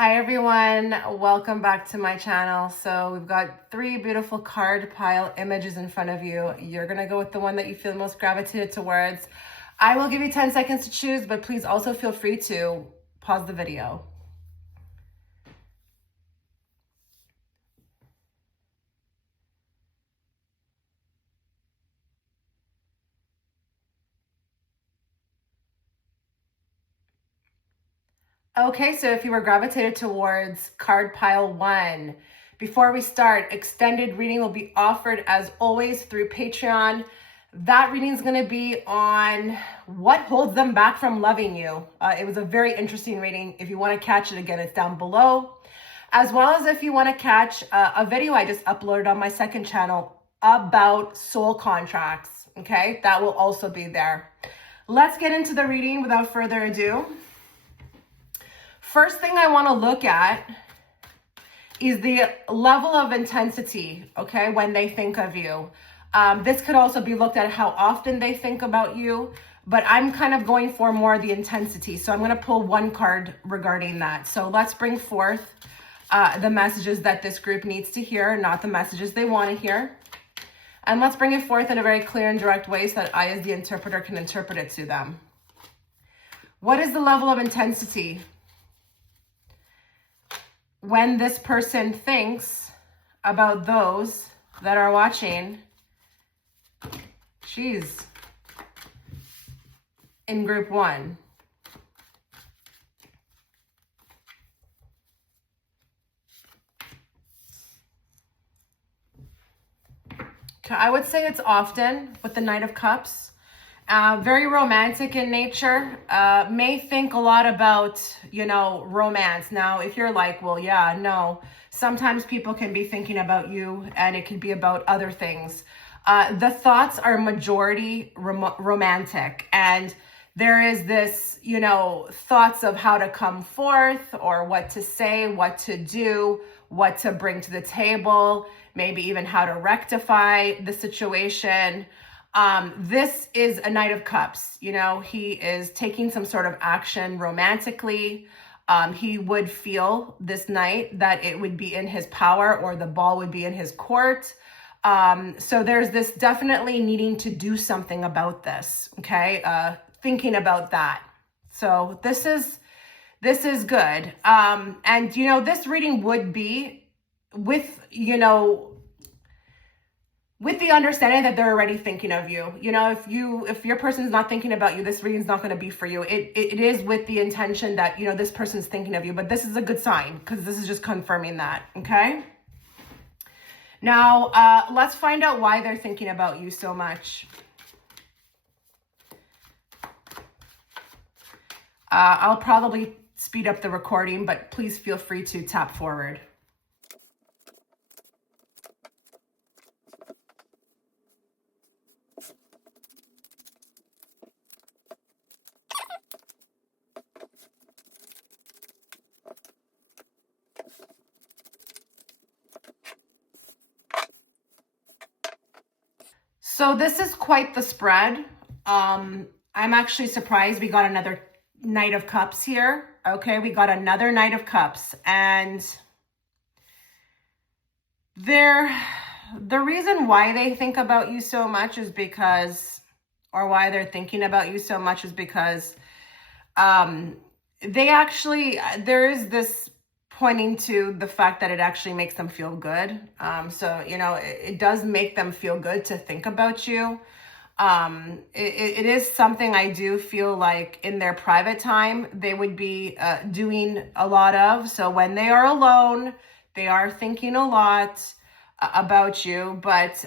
Hi everyone, welcome back to my channel. So we've got three beautiful card pile images in front of you. You're gonna go with the one that you feel most gravitated towards. I will give you 10 seconds to choose, but please also feel free to pause the video. Okay, so if you were gravitated towards card pile 1, before we start, extended reading will be offered as always through Patreon. That reading is going to be on what holds them back from loving you. It was a very interesting reading. If you want to catch it again, it's down below. As well as if you want to catch a video I just uploaded on my second channel about soul contracts. Okay, that will also be there. Let's get into the reading without further ado. First thing I want to look at is the level of intensity, okay, when they think of you. This could also be looked at how often they think about you, but I'm kind of going for more the intensity. So I'm going to pull one card regarding that. So let's bring forth the messages that this group needs to hear, not the messages they want to hear. And let's bring it forth in a very clear and direct way so that I, as the interpreter, can interpret it to them. What is the level of intensity when this person thinks about those that are watching? She's in group 1. Okay, I would say it's often with the Knight of Cups. Very romantic in nature, may think a lot about, romance. Now, if you're like, well, yeah, no, sometimes people can be thinking about you and it can be about other things. The thoughts are majority romantic, and there is this, thoughts of how to come forth or what to say, what to do, what to bring to the table, maybe even how to rectify the situation. This is a Knight of Cups. He is taking some sort of action romantically. He would feel this night that it would be in his power or the ball would be in his court. So there's this definitely needing to do something about this. Okay. Thinking about that. So this is good. And this reading would be with, with the understanding that they're already thinking of you. If your person's not thinking about you, this reading's not going to be for you. It is with the intention that, this person's thinking of you, but this is a good sign because this is just confirming that. Okay. Now, let's find out why they're thinking about you so much. I'll probably speed up the recording, but please feel free to tap forward. So this is quite the spread. I'm actually surprised we got another Knight of Cups here. Okay, we got another Knight of Cups. And the reason why they think about you so much is because, or why they're thinking about you so much is because there is this pointing to the fact that it actually makes them feel good. So, it does make them feel good to think about you. It is something I do feel like in their private time, they would be doing a lot of. So when they are alone, they are thinking a lot about you. But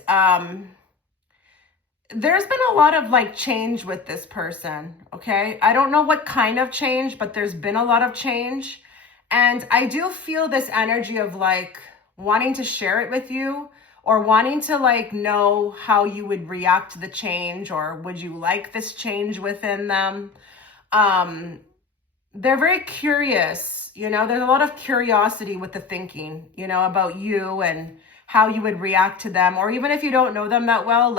there's been a lot of change with this person. Okay. I don't know what kind of change, but there's been a lot of change. And I do feel this energy of wanting to share it with you, or wanting to know how you would react to the change, or would you like this change within them? They're very curious, there's a lot of curiosity with the thinking, about you and how you would react to them, or even if you don't know them that well,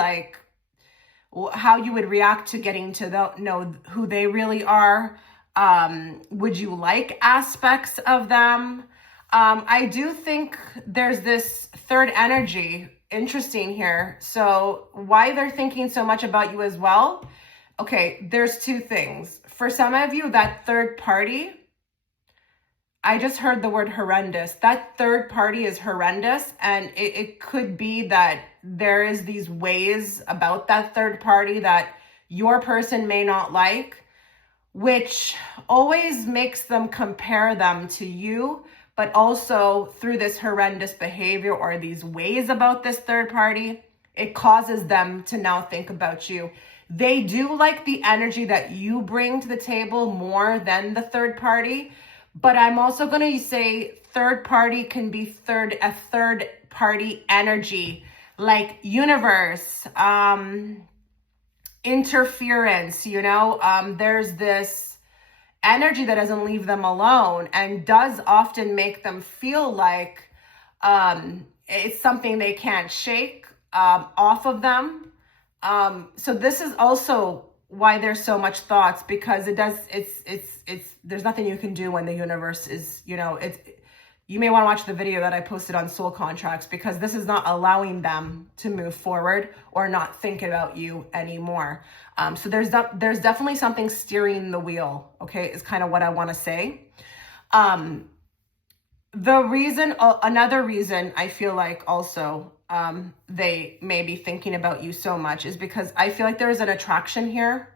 how you would react to getting to know who they really are. Would you like aspects of them? I do think there's this third energy. Interesting here. So why they're thinking so much about you as well? Okay, there's two things. For some of you, that third party, I just heard the word horrendous. That third party is horrendous. And it could be that there is these ways about that third party that your person may not like, which always makes them compare them to you, but also through this horrendous behavior or these ways about this third party, it causes them to now think about you. They do like the energy that you bring to the table more than the third party. But I'm also going to say third party can be a third party energy, like universe, interference, there's this energy that doesn't leave them alone and does often make them feel like it's something they can't shake off of them. So this is also why there's so much thoughts, because there's nothing you can do when the universe is, you may want to watch the video that I posted on soul contracts, because this is not allowing them to move forward or not think about you anymore. So there's definitely something steering the wheel. Okay. Is kind of what I want to say. Another reason I feel like also, they may be thinking about you so much is because I feel like there's an attraction here.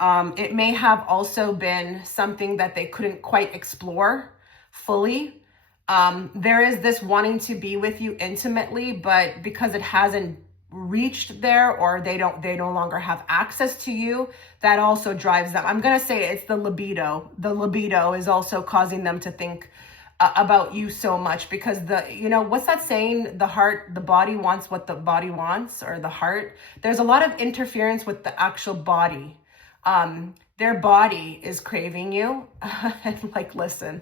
It may have also been something that they couldn't quite explore fully. There is this wanting to be with you intimately, but because it hasn't reached there, or they no longer have access to you, that also drives them. I'm going to say it's the libido. The libido is also causing them to think about you so much, because what's that saying? The body wants what the body wants, or the heart. There's a lot of interference with the actual body. Their body is craving you. And like, listen,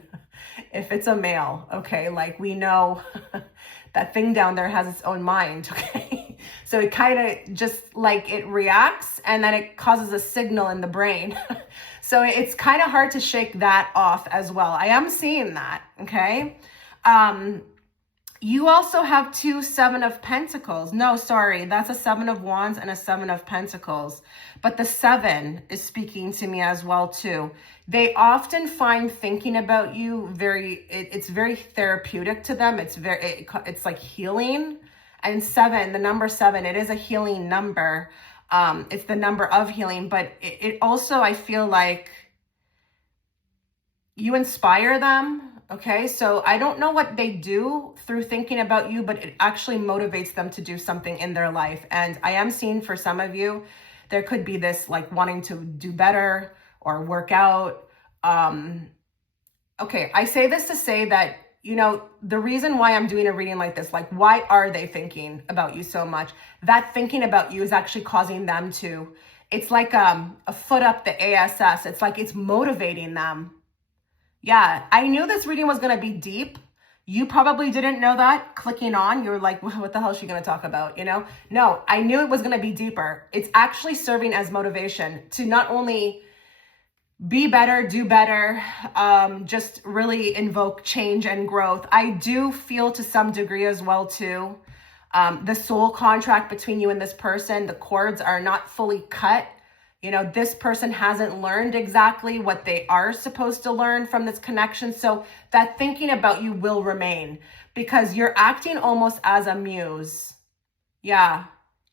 if it's a male, okay, like we know that thing down there has its own mind, okay? So it kind of just like it reacts, and then it causes a signal in the brain. So it's kind of hard to shake that off as well. I am seeing that, okay? You also have 2 7 of Pentacles. No, sorry, that's a 7 of Wands and a 7 of Pentacles. But the 7 is speaking to me as well too. They often find thinking about you it's very therapeutic to them. It's like healing. And 7, the number 7, it is a healing number. It's the number of healing, but it also, I feel like you inspire them. Okay, so I don't know what they do through thinking about you, but it actually motivates them to do something in their life. And I am seeing for some of you, there could be this like wanting to do better or work out. Okay, I say this to say that, the reason why I'm doing a reading like this, like why are they thinking about you so much? That thinking about you is actually causing them to, it's like a foot up the ASS. It's like it's motivating them. Yeah, I knew this reading was going to be deep. You probably didn't know that. Clicking on, you're like, what the hell is she going to talk about? No, I knew it was going to be deeper. It's actually serving as motivation to not only be better, do better, just really invoke change and growth. I do feel to some degree as well too, the soul contract between you and this person, the cords are not fully cut. This person hasn't learned exactly what they are supposed to learn from this connection. So that thinking about you will remain, because you're acting almost as a muse. Yeah,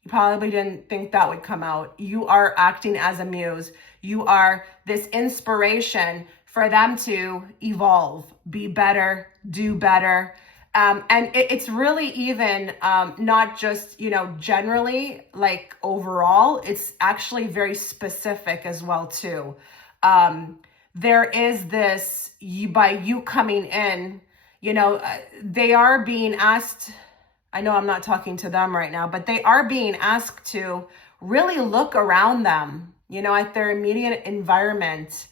you probably didn't think that would come out. You are acting as a muse. You are this inspiration for them to evolve, be better, do better. And it's really even not just, generally, like overall, it's actually very specific as well too. There is this, by you coming in, they are being asked, I know I'm not talking to them right now, but they are being asked to really look around them, at their immediate environment.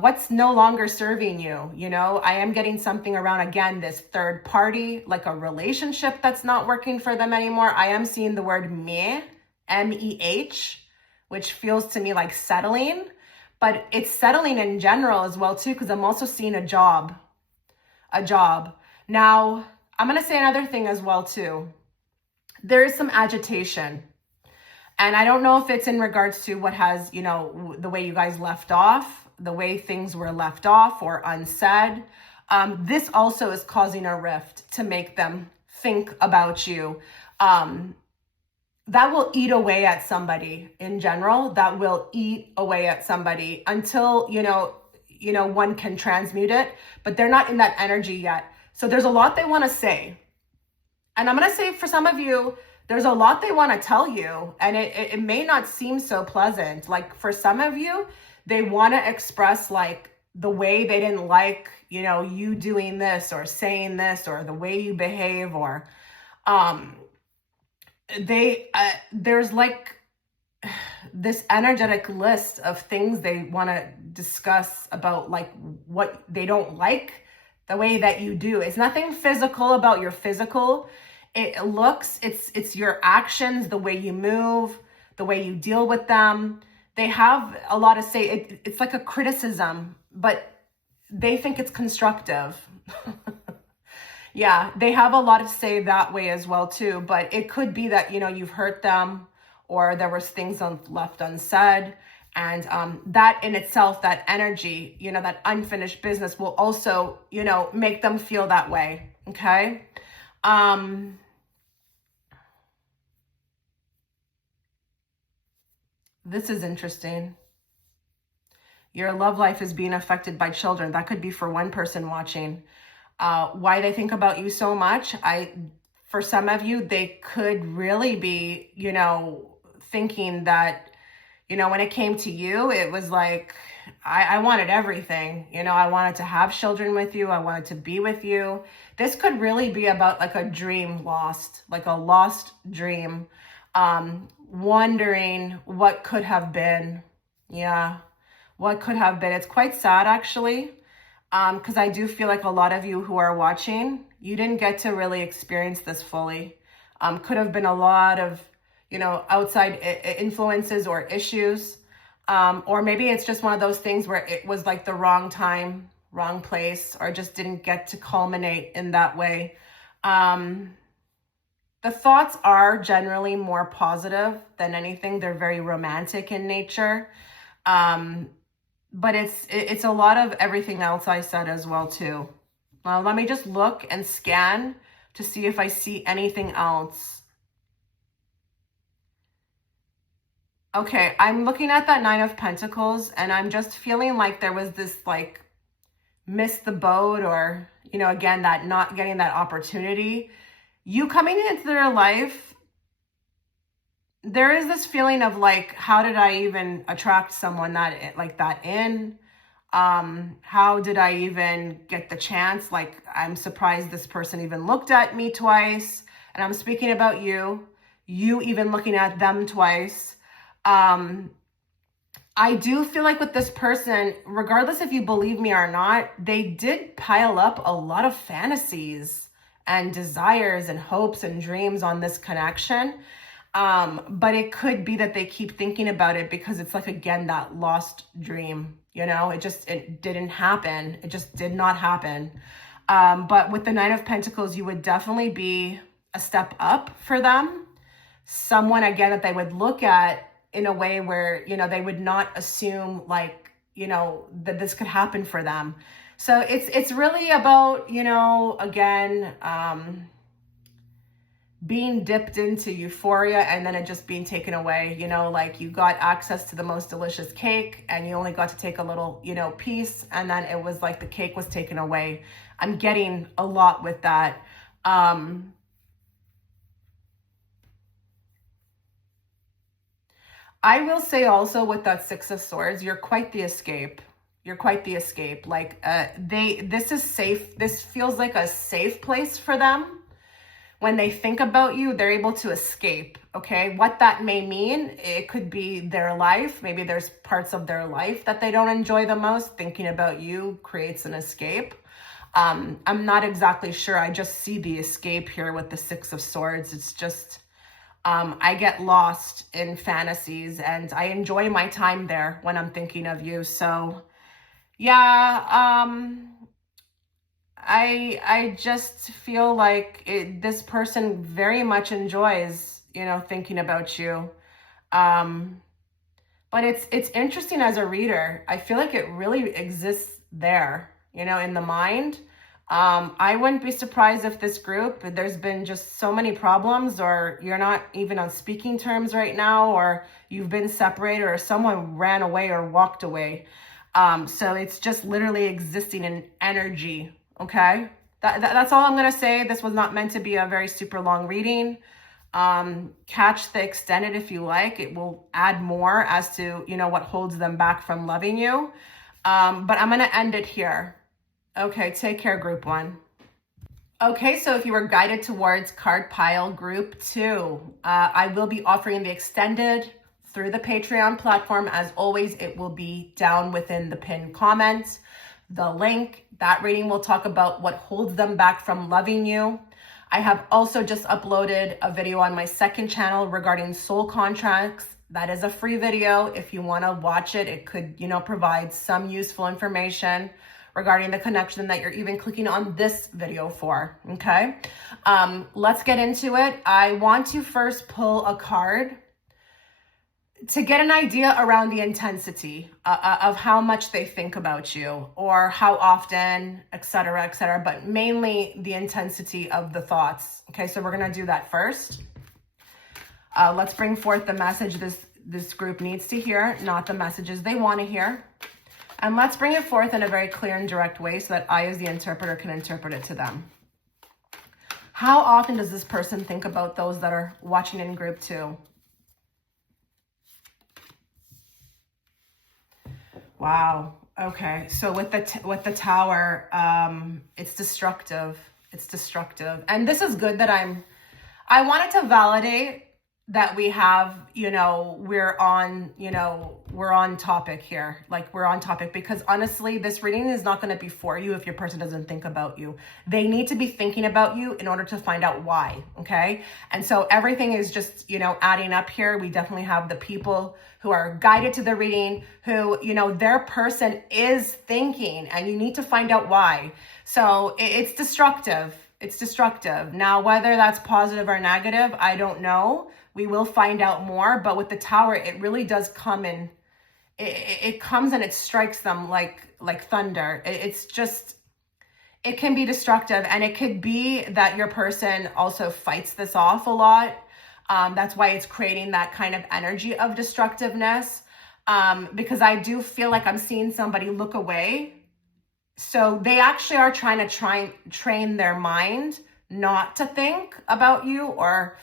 What's no longer serving you? I am getting something around, again, this third party, like a relationship that's not working for them anymore. I am seeing the word meh, M-E-H, which feels to me like settling. but it's settling in general as well too, because I'm also seeing a job. Now, I'm going to say another thing as well too. There is some agitation. And I don't know if it's in regards to what has, the way you guys left off, the way things were left off or unsaid. This also is causing a rift to make them think about you. That will eat away at somebody in general. That will eat away at somebody until, one can transmute it, but they're not in that energy yet. So there's a lot they want to say. And I'm going to say for some of you, there's a lot they want to tell you, and it may not seem so pleasant. Like for some of you, they want to express like the way they didn't like, you doing this or saying this or the way you behave, or there's like this energetic list of things they want to discuss about, like what they don't like, the way that you do. It's nothing physical about your physical. It's your actions, the way you move, the way you deal with them. They have a lot to say. It's like a criticism, but they think it's constructive. Yeah, they have a lot to say that way as well too, but it could be that, you've hurt them, or there was things left unsaid. And that in itself, that energy, that unfinished business will also, make them feel that way. Okay. This is interesting. Your love life is being affected by children. That could be for one person watching. Why they think about you so much. For some of you, they could really be, thinking that, when it came to you, it was like, I wanted everything. I wanted to have children with you. I wanted to be with you. This could really be about like a dream lost, like a lost dream. Wondering what could have been. Yeah, what could have been. It's quite sad actually, because I do feel like a lot of you who are watching, you didn't get to really experience this fully. Could have been a lot of, outside influences or issues, or maybe it's just one of those things where it was like the wrong time, wrong place, or just didn't get to culminate in that way. The thoughts are generally more positive than anything. They're very romantic in nature. But it's a lot of everything else I said as well too. Well, let me just look and scan to see if I see anything else. Okay, I'm looking at that Nine of Pentacles, and I'm just feeling like there was this like miss the boat, or, again, that not getting that opportunity. You coming into their life, there is this feeling of like, how did I even attract someone like that in? How did I even get the chance? Like, I'm surprised this person even looked at me twice. And I'm speaking about you even looking at them twice. I do feel like with this person, regardless if you believe me or not, they did pile up a lot of fantasies and desires and hopes and dreams on this connection. But it could be that they keep thinking about it because it's like, again, that lost dream, it didn't happen. It just did not happen. But with the Nine of Pentacles, you would definitely be a step up for them. Someone, again, that they would look at in a way where, they would not assume like, that this could happen for them. So it's really about, again, being dipped into euphoria and then it just being taken away, like you got access to the most delicious cake and you only got to take a little, piece, and then it was like the cake was taken away. I'm getting a lot with that. I will say also with that Six of Swords, you're quite the escape. You're quite the escape. Like this is safe. This feels like a safe place for them. When they think about you, they're able to escape. Okay. What that may mean, it could be their life. Maybe there's parts of their life that they don't enjoy the most. Thinking about you creates an escape. I'm not exactly sure. I just see the escape here with the Six of Swords. It's just, I get lost in fantasies and I enjoy my time there when I'm thinking of you. So yeah, I just feel like this person very much enjoys, thinking about you. Um, but it's interesting as a reader. I feel like it really exists there, in the mind. I wouldn't be surprised if this group, there's been just so many problems, or you're not even on speaking terms right now, or you've been separated, or someone ran away or walked away. So it's just literally existing in energy. Okay. That's all I'm going to say. This was not meant to be a very super long reading. Catch the extended if you like. It will add more as to, what holds them back from loving you. But I'm going to end it here. Okay, take care, group 1. Okay, so if you were guided towards card pile group 2, I will be offering the extended through the Patreon platform. As always, it will be down within the pinned comment. The link, that reading will talk about what holds them back from loving you. I have also just uploaded a video on my second channel regarding soul contracts. That is a free video. If you want to watch it, it could, provide some useful information regarding the connection that you're even clicking on this video for. Okay. Let's get into it. I want to first pull a card to get an idea around the intensity of how much they think about you, or how often, etc., but mainly the intensity of the thoughts. Okay, so we're gonna do that first. Let's bring forth the message this group needs to hear, not the messages they want to hear. And let's bring it forth in a very clear and direct way so that I, as the interpreter, can interpret it to them. How often does this person think about those that are watching in group 2? Wow. Okay. So with the tower, it's destructive. It's destructive. And this is good that I wanted to validate that we have, we're on topic here. Like, we're on topic, because honestly, this reading is not going to be for you if your person doesn't think about you. They need to be thinking about you in order to find out why. Okay. And so everything is just, adding up here. We definitely have the people who are guided to the reading, who, their person is thinking, and you need to find out why. So it's destructive. It's destructive. Now, whether that's positive or negative, I don't know. We will find out more. But with the tower, it really does come in. It comes and it strikes them like thunder. It's just, it can be destructive. And it could be that your person also fights this off a lot. That's why it's creating that kind of energy of destructiveness. Because I do feel like I'm seeing somebody look away. So they actually are trying to train their mind not to think about you, or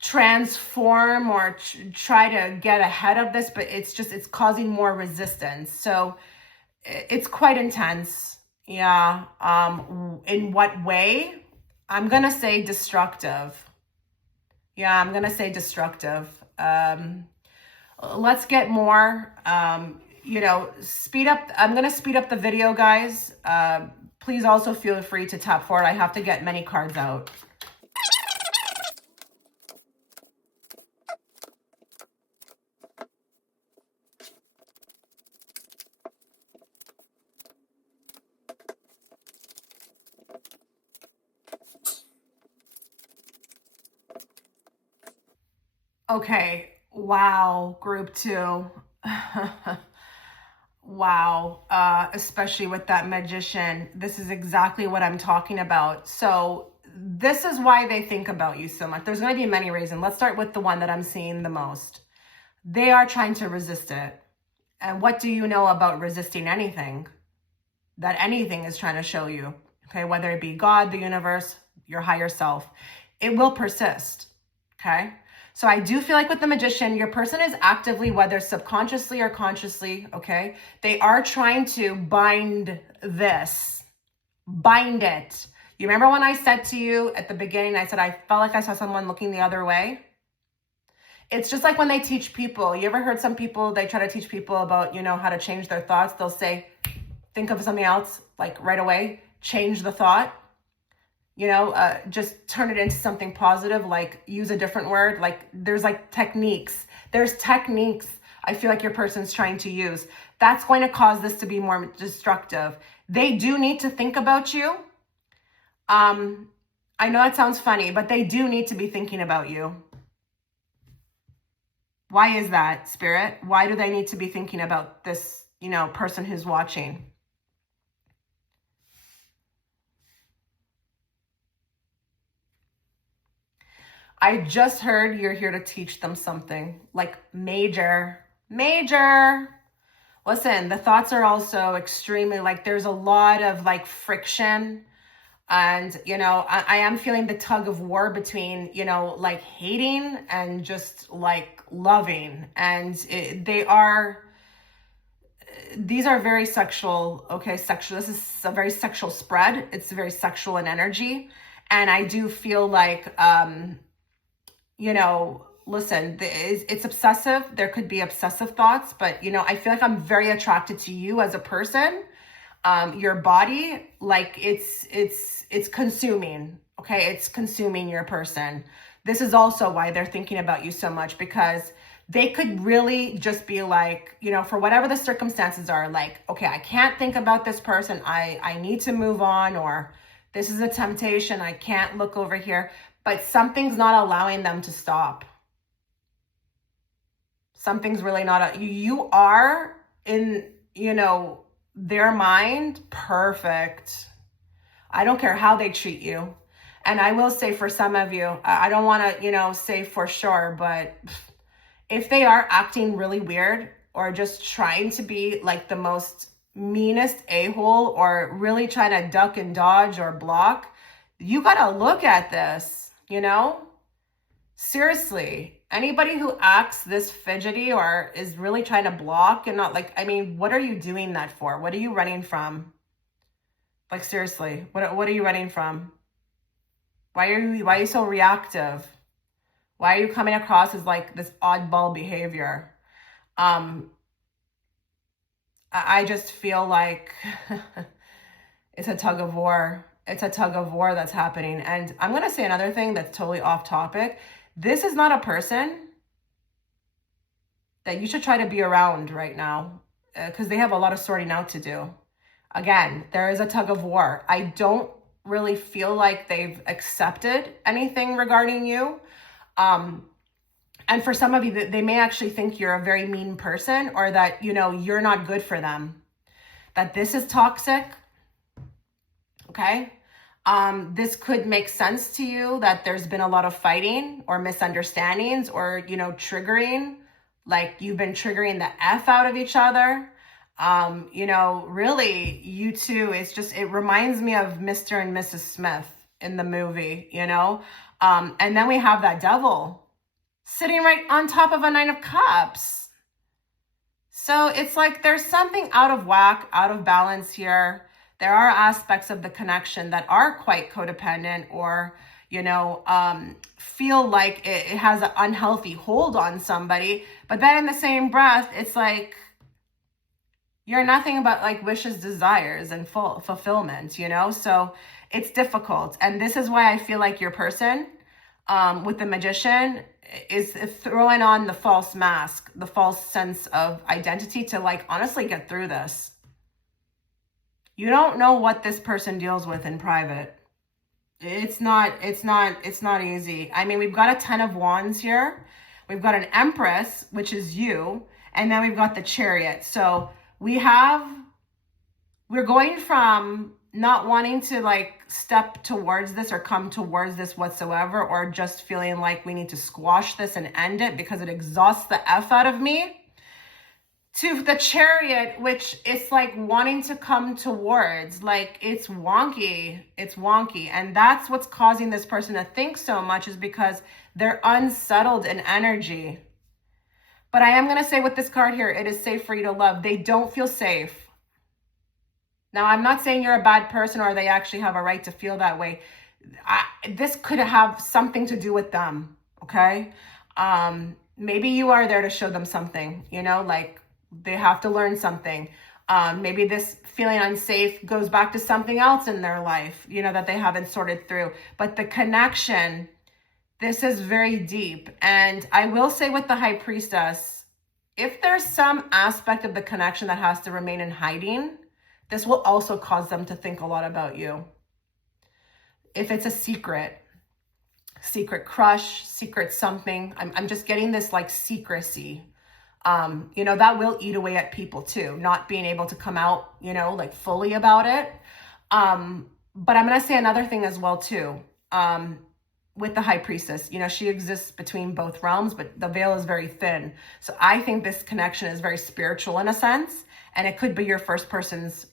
transform, or try to get ahead of this, but it's causing more resistance. So it's quite intense. Yeah. In what way? I'm going to say destructive. Yeah, I'm going to say destructive. Let's get more, speed up. I'm going to speed up the video, guys. Please also feel free to tap forward. I have to get many cards out. Okay. Wow. Group 2. Wow. Especially with that magician. This is exactly what I'm talking about. So this is why they think about you so much. There's going to be many reasons. Let's start with the one that I'm seeing the most. They are trying to resist it. And what do you know about resisting anything? That anything is trying to show you. Okay. Whether it be God, the universe, your higher self, it will persist. Okay. So I do feel like with the magician, your person is actively, whether subconsciously or consciously, okay, they are trying to bind this, bind it. You remember when I said to you at the beginning, I said, I felt like I saw someone looking the other way. It's just like when they teach people. You ever heard some people, they try to teach people about, how to change their thoughts. They'll say, think of something else, like right away, change the thought. just turn it into something positive, like use a different word. Like there's like techniques. There's techniques I feel like your person's trying to use. That's going to cause this to be more destructive. They do need to think about you. I know that sounds funny, but they do need to be thinking about you. Why is that, Spirit? Why do they need to be thinking about this, person who's watching? I just heard you're here to teach them something, like major. Listen, the thoughts are also extremely, like, there's a lot of like friction. And, I am feeling the tug of war between, like hating and just like loving. And these are very sexual, okay? Sexual. This is a very sexual spread. It's very sexual in energy. And I do feel like, listen, it's obsessive. There could be obsessive thoughts, but, I feel like I'm very attracted to you as a person. Your body, like it's consuming, okay? It's consuming your person. This is also why they're thinking about you so much, because they could really just be like, for whatever the circumstances are, like, okay, I can't think about this person. I need to move on, or this is a temptation. I can't look over here, but something's not allowing them to stop. Something's really not, you are in, their mind, perfect. I don't care how they treat you. And I will say for some of you, I don't want to, say for sure, but if they are acting really weird or just trying to be like the most meanest a-hole or really trying to duck and dodge or block, you got to look at this, seriously. Anybody who acts this fidgety or is really trying to block and not what are you doing that for? What are you running from? Like, seriously, what are you running from? Why are you so reactive? Why are you coming across as like this oddball behavior? I just feel like it's a tug of war. It's a tug of war that's happening. And I'm going to say another thing that's totally off topic. This is not a person that you should try to be around right now, because they have a lot of sorting out to do. Again, there is a tug of war. I don't really feel like they've accepted anything regarding you. And for some of you, they may actually think you're a very mean person, or that, you're not good for them, that this is toxic. Okay. This could make sense to you, that there's been a lot of fighting or misunderstandings or, triggering, like you've been triggering the F out of each other. Really, you two, it reminds me of Mr. and Mrs. Smith in the movie, and then we have that devil sitting right on top of a Nine of Cups. So it's like there's something out of whack, out of balance here. There are aspects of the connection that are quite codependent, or, feel like it has an unhealthy hold on somebody. But then in the same breath, it's like, you're nothing but like wishes, desires, and fulfillment, So it's difficult. And this is why I feel like your person, with the Magician, is throwing on the false mask, the false sense of identity to like honestly get through this. You don't know what this person deals with in private. It's not easy. I mean, we've got a 10 of Wands here. We've got an Empress, which is you. And then we've got the Chariot. So we're going from not wanting to like step towards this or come towards this whatsoever, or just feeling like we need to squash this and end it because it exhausts the F out of me, to the Chariot, which it's like wanting to come towards, like it's wonky. And that's what's causing this person to think so much, is because they're unsettled in energy. But I am going to say with this card here, it is safe for you to love. They don't feel safe. Now, I'm not saying you're a bad person or they actually have a right to feel that way. This could have something to do with them, okay? Maybe you are there to show them something, like they have to learn something. Maybe this feeling unsafe goes back to something else in their life, that they haven't sorted through. But the connection, this is very deep. And I will say with the High Priestess, if there's some aspect of the connection that has to remain in hiding, this will also cause them to think a lot about you. If it's a secret crush, secret something, I'm just getting this like secrecy. That will eat away at people too, not being able to come out, like fully about it. But I'm going to say another thing as well too. With the High Priestess, she exists between both realms, but the veil is very thin. So I think this connection is very spiritual in a sense, and it could be your person's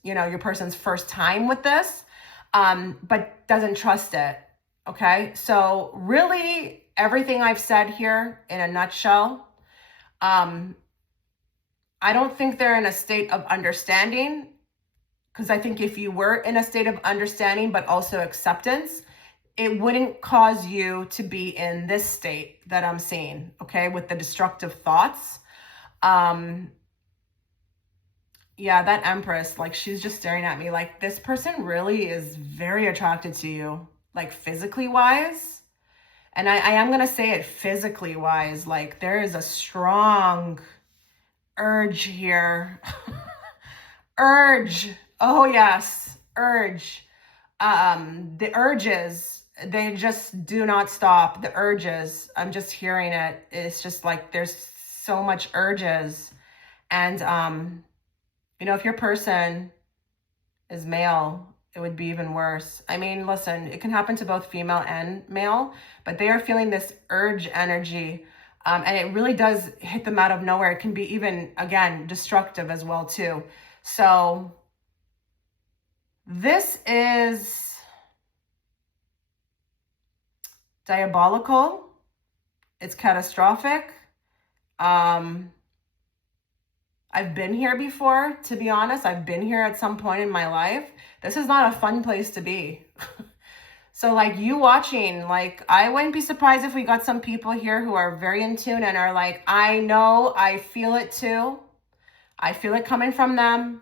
first time with this, but doesn't trust it. Okay. So really everything I've said here in a nutshell, I don't think they're in a state of understanding, because I think if you were in a state of understanding, but also acceptance, it wouldn't cause you to be in this state that I'm seeing, okay, with the destructive thoughts. Yeah, that Empress, like, she's just staring at me like this person really is very attracted to you, like physically wise. And I am going to say it physically wise, like there is a strong urge here. Urge. Oh yes, urge. The urges, they just do not stop. The urges, I'm just hearing it. It's just like there's so much urges. And if your person is male, it would be even worse. I mean, listen, it can happen to both female and male, but they are feeling this urge energy. And it really does hit them out of nowhere. It can be even, again, destructive as well, too. So this is diabolical. It's catastrophic. I've been here before, to be honest. I've been here at some point in my life. This is not a fun place to be. So like you watching, like I wouldn't be surprised if we got some people here who are very in tune and are like, I know, I feel it too. I feel it coming from them.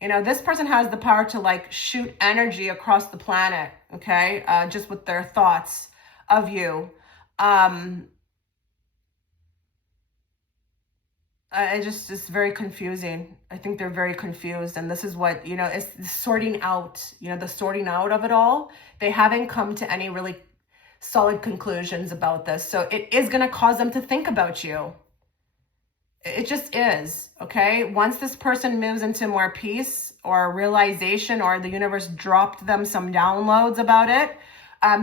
This person has the power to like shoot energy across the planet, okay? Just with their thoughts of you. It's very confusing. I think they're very confused. And this is what, it's sorting out, the sorting out of it all. They haven't come to any really solid conclusions about this. So it is going to cause them to think about you. It just is, okay? Once this person moves into more peace or realization, or the universe dropped them some downloads about it,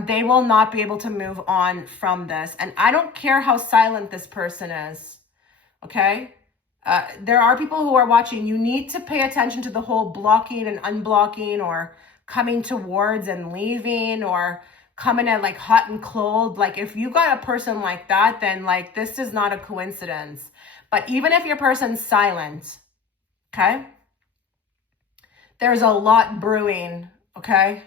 they will not be able to move on from this. And I don't care how silent this person is, okay? There are people who are watching. You need to pay attention to the whole blocking and unblocking, or coming towards and leaving, or coming at like hot and cold. Like if you got a person like that, then like this is not a coincidence. But even if your person's silent, okay, there's a lot brewing, okay?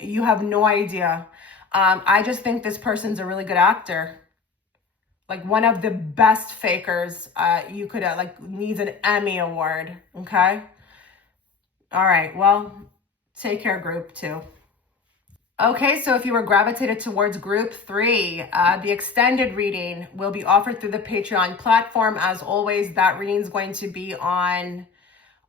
You have no idea. I just think this person's a really good actor. Like one of the best fakers you could needs an Emmy award, okay? All right, well, take care, group 2. Okay, so if you were gravitated towards group 3, the extended reading will be offered through the Patreon platform. As always, that reading is going to be on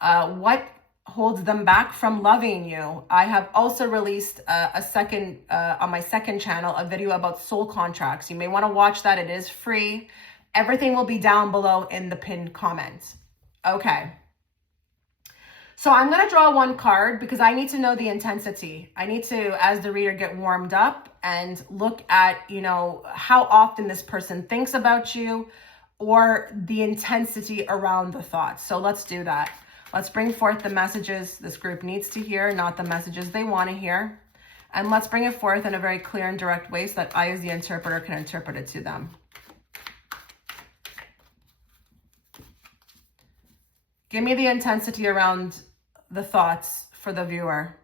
what holds them back from loving you. I have also released on my second channel, a video about soul contracts. You may want to watch that. It is free. Everything will be down below in the pinned comments. Okay. So I'm going to draw one card because I need to know the intensity. I need to, as the reader, get warmed up and look at, how often this person thinks about you, or the intensity around the thoughts. So let's do that. Let's bring forth the messages this group needs to hear, not the messages they want to hear. And let's bring it forth in a very clear and direct way so that I, as the interpreter, can interpret it to them. Give me the intensity around the thoughts for the viewer.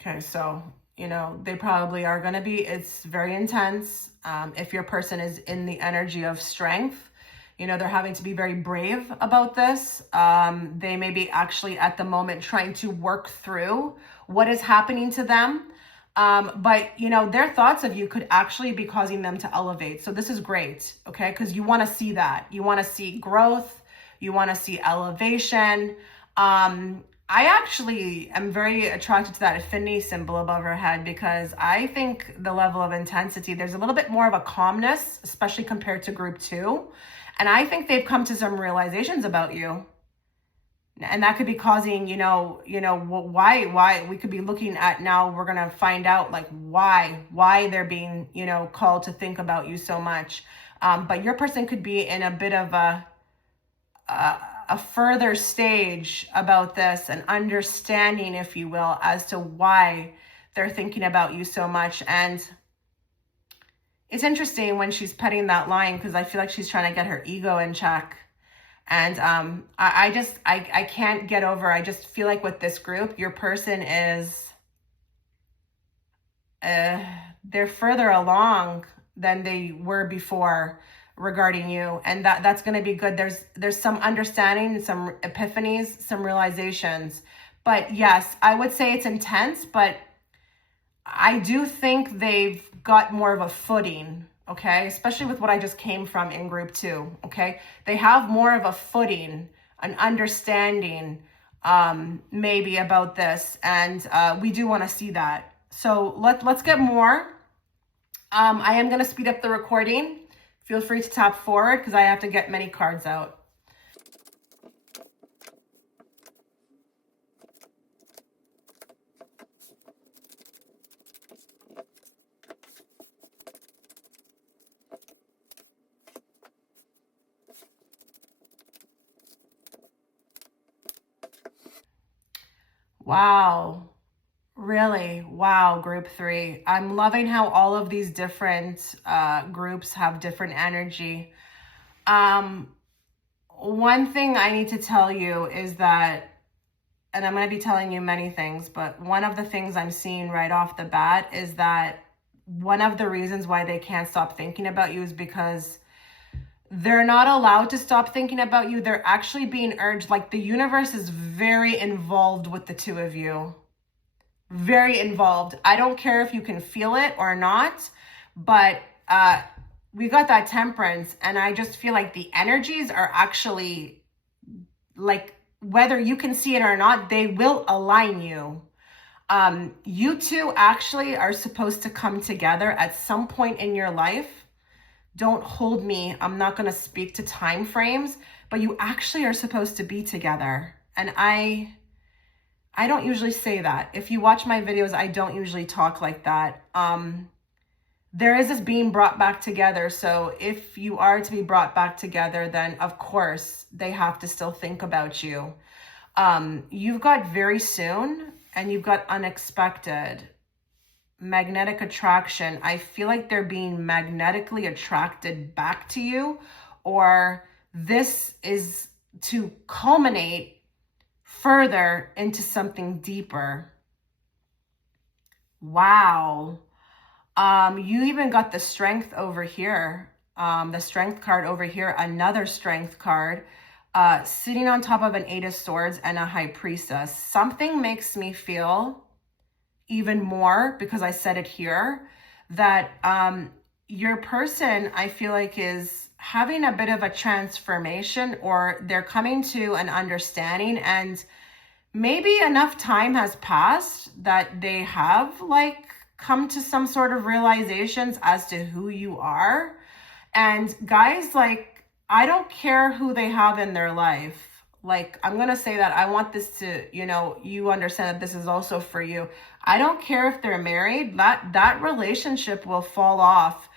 Okay, so they probably are going to be. It's very intense. If your person is in the energy of strength, they're having to be very brave about this. They may be actually at the moment trying to work through what is happening to them. But their thoughts of you could actually be causing them to elevate. So this is great, okay? Because you want to see that. You want to see growth. You want to see elevation. I actually am very attracted to that affinity symbol above her head, because I think the level of intensity, there's a little bit more of a calmness, especially compared to group 2. And I think they've come to some realizations about you. And that could be causing, why we could be looking at now, we're going to find out like why they're being, called to think about you so much. But your person could be in a bit of a further stage about this, and understanding, if you will, as to why they're thinking about you so much. And it's interesting when she's petting that lion, because I feel like she's trying to get her ego in check. And I can't get over, I just feel like with this group, your person is, they're further along than they were before regarding you, and that's going to be good. There's some understanding, some epiphanies, some realizations. But yes, I would say it's intense, but I do think they've got more of a footing, okay? Especially with what I just came from in group 2, okay? They have more of a footing, an understanding, maybe about this, and we do want to see that. So let's get more. I am going to speed up the recording. Feel free to tap forward, because I have to get many cards out. Wow. Really? Wow, group 3. I'm loving how all of these different groups have different energy. One thing I need to tell you is that, and I'm going to be telling you many things, but one of the things I'm seeing right off the bat is that one of the reasons why they can't stop thinking about you is because they're not allowed to stop thinking about you. They're actually being urged, like the universe is very involved with the two of you. Very involved. I don't care if you can feel it or not, but we got that temperance, and I just feel like the energies are actually, like, whether you can see it or not, they will align you. You two actually are supposed to come together at some point in your life. Don't hold me. I'm not going to speak to time frames, but you actually are supposed to be together. And I don't usually say that. If you watch my videos, I don't usually talk like that. There is this being brought back together. So if you are to be brought back together, then of course they have to still think about you. You've got very soon, and you've got unexpected. Magnetic attraction. I feel like they're being magnetically attracted back to you, or this is to culminate further into something deeper. Wow. You even got the strength over here. The strength card over here, another strength card, sitting on top of an 8 of Swords and a High Priestess. Something makes me feel even more, because I said it here, that your person, I feel like, is having a bit of a transformation, or they're coming to an understanding, and maybe enough time has passed that they have like come to some sort of realizations as to who you are. And guys, like, I don't care who they have in their life. Like, I'm going to say that I want this to, you understand that this is also for you. I don't care if they're married, that relationship will fall off.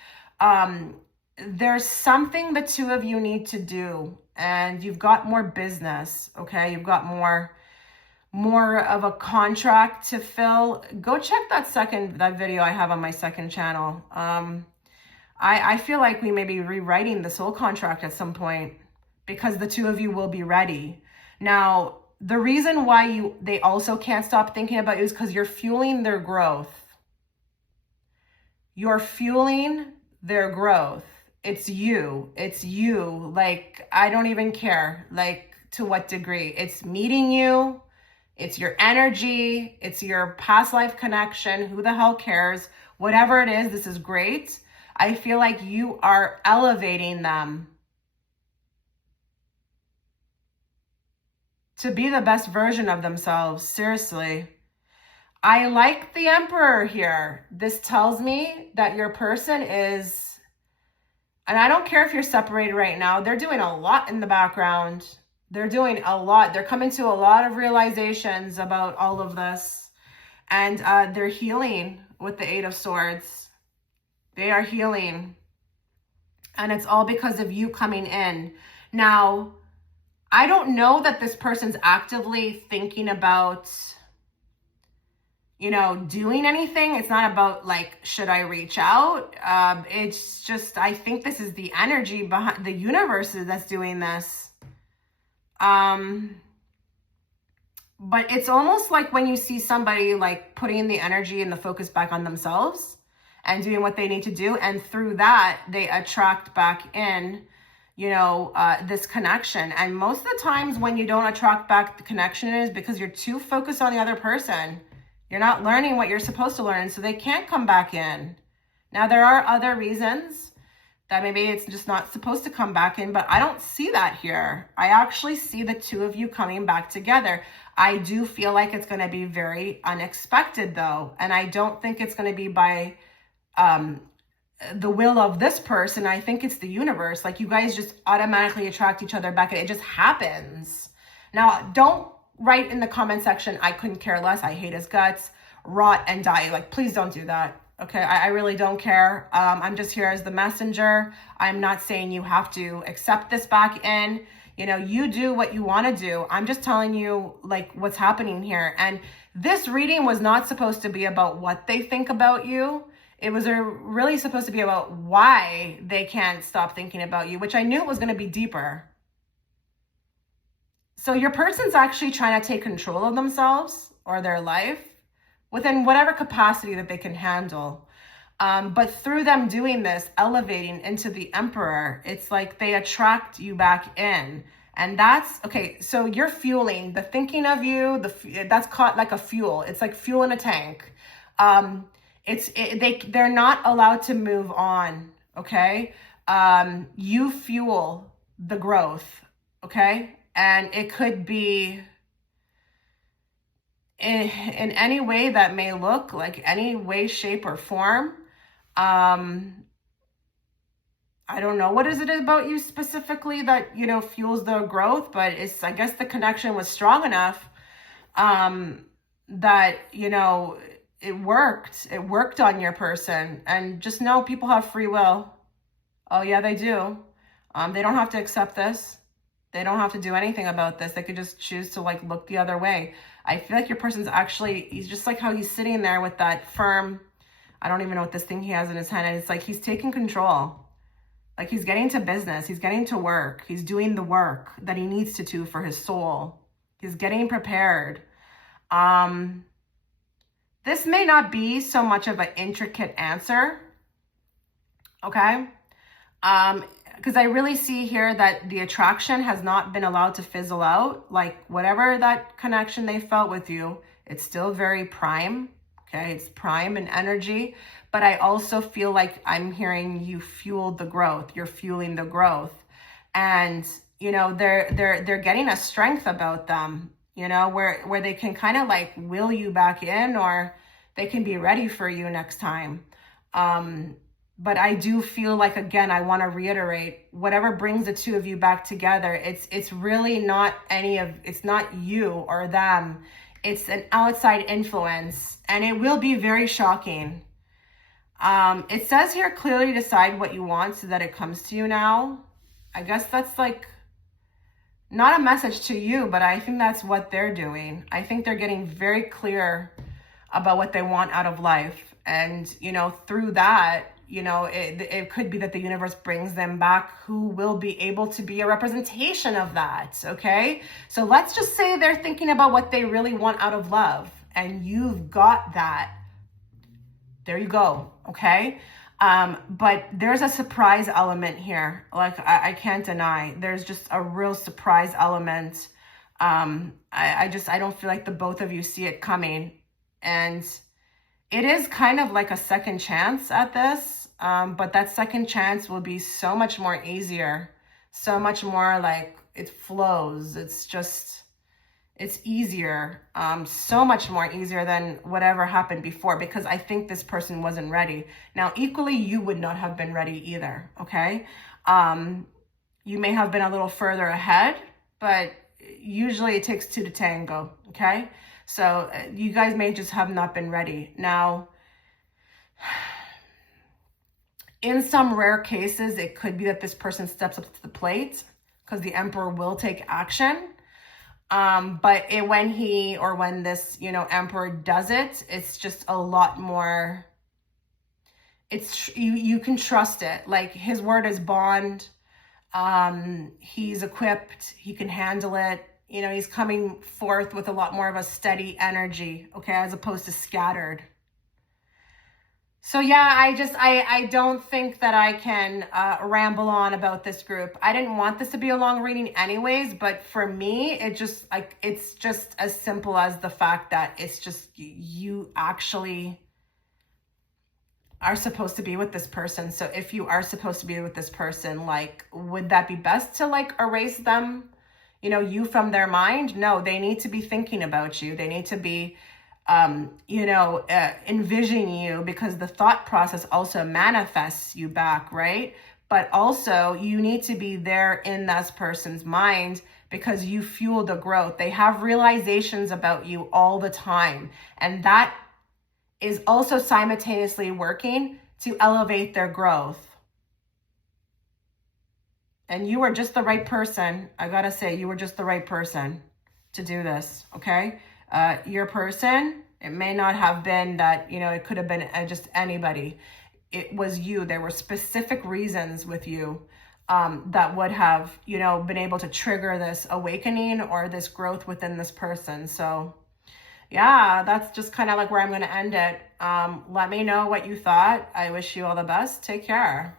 There's something the two of you need to do, and you've got more business, okay? You've got more of a contract to fill. Go check that video I have on my second channel. I feel like we may be rewriting the soul contract at some point, because the two of you will be ready. Now, the reason why they also can't stop thinking about you is because you're fueling their growth. You're fueling their growth. It's you. It's you. Like, I don't even care, like, to what degree. It's meeting you. It's your energy. It's your past life connection. Who the hell cares? Whatever it is, this is great. I feel like you are elevating them to be the best version of themselves. Seriously. I like the Emperor here. This tells me that your person is, and I don't care if you're separated right now, they're doing a lot in the background. They're doing a lot. They're coming to a lot of realizations about all of this. And they're healing with the Eight of Swords. They are healing. And it's all because of you coming in. Now, I don't know that this person's actively thinking about, you know, doing anything. It's not about like, should I reach out? It's just, I think this is the energy behind the universe that's doing this. But it's almost like when you see somebody like putting the energy and the focus back on themselves and doing what they need to do. And through that, they attract back in, you know, this connection. And most of the times when you don't attract back the connection is because you're too focused on the other person. You're not learning what you're supposed to learn, so they can't come back in. Now, there are other reasons that maybe it's just not supposed to come back in, but I don't see that here. I actually see the two of you coming back together. I do feel like it's going to be very unexpected, though, and I don't think it's going to be by the will of this person. I think it's the universe. Like, you guys just automatically attract each other back, and it just happens. Now, don't write in the comment section, I couldn't care less, I hate his guts, rot and die. Like, please don't do that. Okay, I really don't care. I'm just here as the messenger. I'm not saying you have to accept this back in. You know, you do what you want to do. I'm just telling you like what's happening here. And this reading was not supposed to be about what they think about you. It was really supposed to be about why they can't stop thinking about you, which I knew it was going to be deeper. So your person's actually trying to take control of themselves or their life within whatever capacity that they can handle. But through them doing this, elevating into the Emperor, it's like they attract you back in. And that's, okay, so you're fueling the thinking of you, that's caught like a fuel. It's like fuel in a tank. They're not allowed to move on, okay? You fuel the growth, okay? And it could be in any way that may look, like any way, shape, or form. I don't know what is it about you specifically that, you know, fuels the growth, but it's, I guess the connection was strong enough that, you know, it worked on your person. And just know people have free will. Oh yeah, they do. They don't have to accept this. They don't have to do anything about this. They could just choose to like look the other way. I feel like your person's actually, he's just like how he's sitting there with that firm, I don't even know what this thing he has in his hand. And it's like he's taking control. Like he's getting to business. He's getting to work. He's doing the work that he needs to do for his soul. He's getting prepared. This may not be so much of an intricate answer. Okay? Because I really see here that the attraction has not been allowed to fizzle out. Like whatever that connection they felt with you, it's still very prime. Okay, it's prime in energy. But I also feel like I'm hearing you fueled the growth. You're fueling the growth. And, you know, they're getting a strength about them, you know, where they can kind of like will you back in, or they can be ready for you next time. But I do feel like, again, I want to reiterate, whatever brings the two of you back together, it's really not it's not you or them. It's an outside influence, and it will be very shocking. It says here, clearly decide what you want so that it comes to you now. I guess that's like not a message to you, but I think that's what they're doing. I think they're getting very clear about what they want out of life. And, you know, through that, you know, it could be that the universe brings them back who will be able to be a representation of that, okay? So let's just say they're thinking about what they really want out of love, and you've got that. There you go. Okay. But there's a surprise element here. Like I can't deny there's just a real surprise element. I don't feel like the both of you see it coming. And it is kind of like a second chance at this. But that second chance will be so much more easier, so much more like it flows. It's easier, so much more easier than whatever happened before, because I think this person wasn't ready. Now, equally, you would not have been ready either, okay? You may have been a little further ahead, but usually it takes two to tango, okay? So you guys may just have not been ready. Now, in some rare cases, it could be that this person steps up to the plate because the Emperor will take action. But when this, Emperor does it, it's just a lot more, you can trust it. Like his word is bond. He's equipped, he can handle it. He's coming forth with a lot more of a steady energy, okay, as opposed to scattered. So yeah, I don't think that I can ramble on about this group. I didn't want this to be a long reading anyways, but for me, it's just as simple as the fact that it's just you actually are supposed to be with this person. So if you are supposed to be with this person, like, would that be best to like erase them, you from their mind? No, they need to be thinking about you. They need to be envisioning you, because the thought process also manifests you back, right? But also you need to be there in this person's mind because you fuel the growth. They have realizations about you all the time. And that is also simultaneously working to elevate their growth. And you are just the right person. I gotta say, you were just the right person to do this, okay? Your person, it may not have been that, it could have been just anybody. It was you. There were specific reasons with you that would have, been able to trigger this awakening or this growth within this person. So yeah, that's just kind of like where I'm going to end it. Let me know what you thought. I wish you all the best. Take care.